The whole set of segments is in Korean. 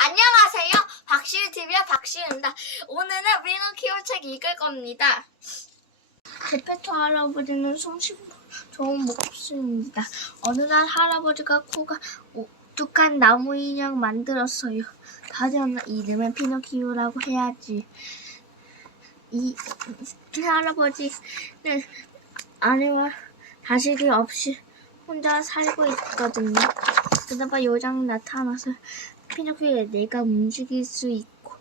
안녕하세요. 박시우 TV의 박시우입니다. 오늘은 피노키오 책 읽을 겁니다. 제페토 할아버지는 솜씨 좋은 목숨입니다. 어느 날 할아버지가 코가 오뚝한 나무 인형 만들었어요. 다른 이름은 피노키오라고 해야지. 이 할아버지는 아내와 자식이 없이 혼자 살고 있거든요. 그러다가 요정 나타나서 피노키오에 내가 움직일 수 있고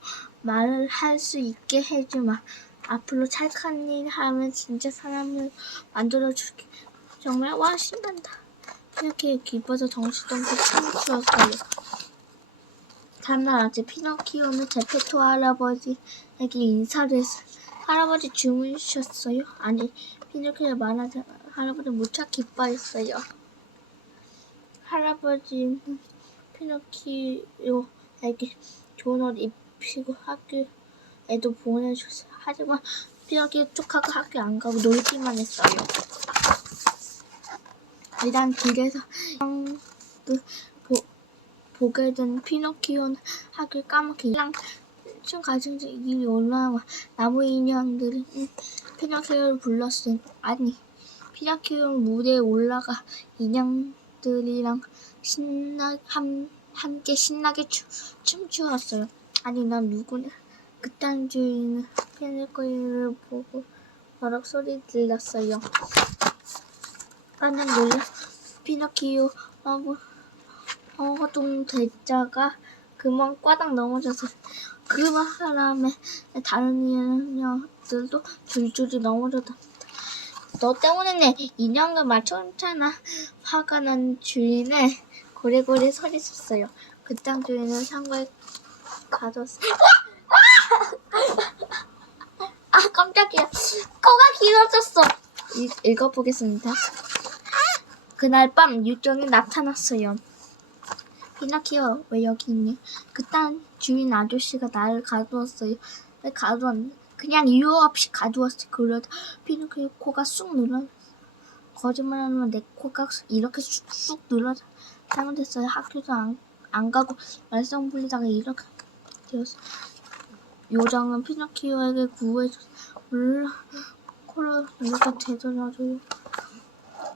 말을 할 수 있게 해주마. 앞으로 착한 일 하면 진짜 사람을 만들어줄게. 정말 와 신난다. 피노키오 기뻐서 덩실덩실 춤추었어요. 다음날 아침 피노키오는 제페토 할아버지에게 인사를 해서 할아버지 주무셨어요? 아니 피노키오의 말하자 할아버지 무척 기뻐했어요. 할아버지는 피노키오에게 좋은 옷 입히고 학교에도 보내줬어요. 하지만 피노키오 쪽하고 학교 안 가고 놀기만 했어요. 일단 길에서 그 보, 보게 된 피노키오는 학교를 까맣게 랑춤 가진 길이 올라와 나무 인형들이 음, 피노키오를 불렀어요. 아니 피노키오는 무대에 올라가 인형들이랑 신나 함, 함께 신나게 춤, 춤추었어요. 아니 난 누구냐? 그딴 주인은 피노키오를 보고 버럭 소리 질렀어요. 깜짝 놀라 피노키오 어부 어동 대자가 그만 꽈당 넘어져서 그 바람에 다른 인형들도 줄줄이 넘어졌다. 너 때문에 내 인형을 맞췄잖아. 화가 난 주인을 고래고래 소리 쳤어요. 그땅 주인은 상고에 가뒀어요. 아 깜짝이야. 코가 길어졌어. 읽, 읽어보겠습니다. 그날 밤 유정이 나타났어요. 피노키오 왜 여기 있니? 그딴 주인 아저씨가 나를 가두었어요. 왜 가두었니? 그냥 이유 없이 가두었어. 그러다 피노키오 코가 쑥 늘어. 거짓말하면 내 코가 이렇게 쑥쑥 늘어져. 잘못했어요. 학교도 안, 안 가고 말썽 부리다가 이렇게 되었어. 요정은 피노키오에게 구해줘. 물론 코를 이렇게 되돌려줘요.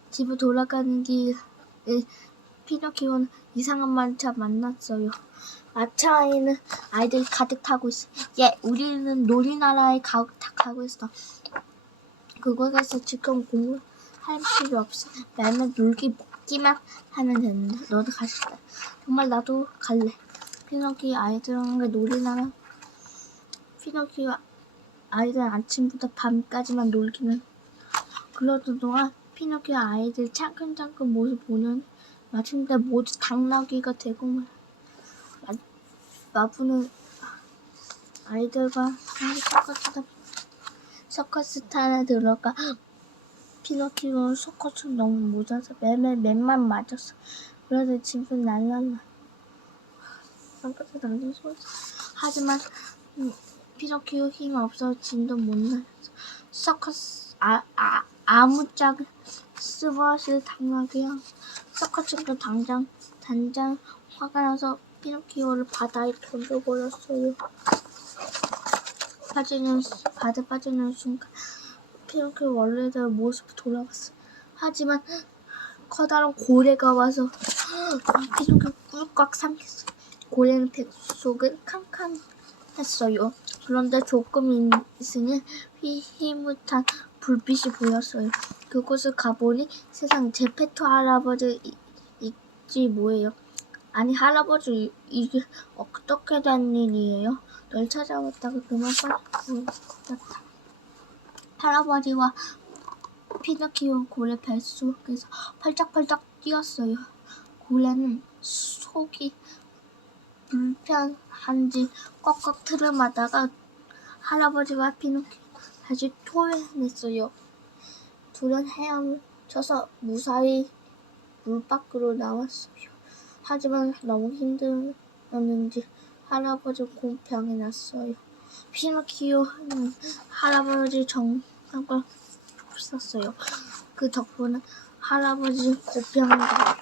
집에 돌아가는 길에 피노키오는 이상한 마차 만났어요. 마차 안에는 아이들이 가득 타고 있어. 예, 우리는 놀이나라에 가, 다 가고 있어. 그곳에서 지금 공부할 필요 없어. 맨날 놀기 먹기만 하면 된다. 너도 가실래? 정말 나도 갈래. 피노키오 아이들과 놀이나라. 피노키오 아이들 아침부터 밤까지만 놀기만. 그러던 동안 피노키오 아이들 차근차근 모습 보는 마침내 모두 당나귀가 되고 말 마, 마부는 아이들과 서커스타 서커스타에 들어가 피노키오 서커스 너무 무서워서 매매 맨만 맞았어. 그래서 집은 날라라. 서커스 당신 소리. 하지만 음, 피노키오 힘 없어 짐도 못 날렸어. 서커스 아, 아, 아무짝을 스버스 당나귀야. 서커츠도 당장 단장 화가 나서 피노키오를 바다에 던져버렸어요. 빠지는 바다 빠지는 순간 피노키오 원래대로 모습 돌아갔어. 하지만 커다란 고래가 와서 피노키오 꿀꺽 삼켰어. 고래는 뱃속을 캄캄했어요. 그런데 조금 있으니 희희무탄 불빛이 보였어요. 그곳을 가보니 세상 제페토 할아버지 있지 뭐예요. 아니 할아버지 이 게 어떻게 된 일이에요? 널 찾아왔다가 그만 같아. 할아버지와 피노키오 고래 뱃속에서 팔짝팔짝 뛰었어요. 고래는 속이 불편한지 꽉꽉 트름하다가 할아버지와 피노키오 다시 토해냈어요. 둘은 헤엄쳐서 무사히 물 밖으로 나왔어요. 하지만 너무 힘들었는지 할아버지 공병이 났어요. 피노키오는 할아버지 정상을 없었어요. 그 덕분에 할아버지 고병이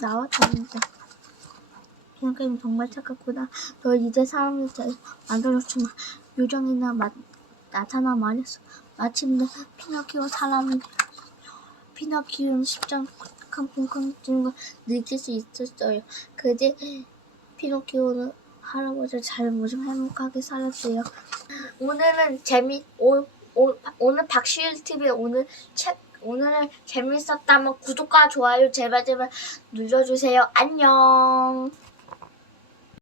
나왔답니다. 피노키오는 정말 착했구나. 너 이제 사람이 돼 만들었지만 요정이나 마, 나타나 말했어. 마침내 피노키오 사람이 피노키오는 십장 쿵쿵쿵 뛰는 걸 느낄 수 있었어요. 그제 피노키오는 할아버지를 잘 모시고 행복하게 살았어요. 오늘은 재미 오, 오, 오늘 박시일 TV 오늘 책 오늘은 재밌었다면 구독과 좋아요 제발 제발 눌러주세요. 안녕.